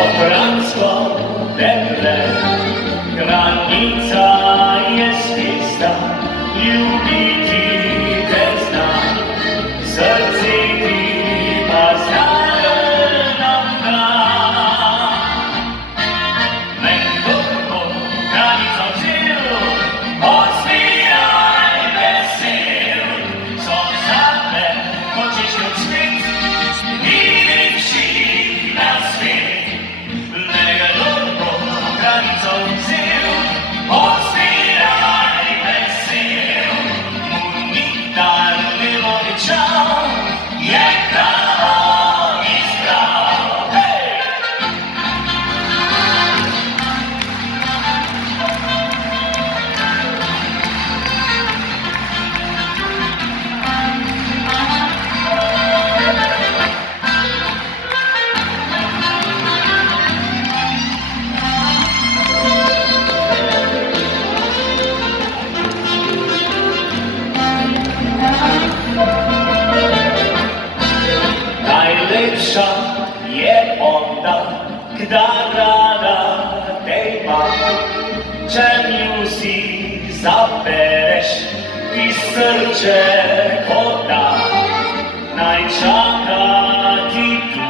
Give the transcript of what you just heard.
Fransko, Betlejem, granica jest czysta, ljubiti te znam, srce ti pa znajo nam da. Nekako granica vzel, osmijaj vesel, so zame hočeš kot svet, vidi vših na svet. Najlepša je onda, kdaj rada te ima, če nju si zabereš, ti srce poda, naj čaka ti tu.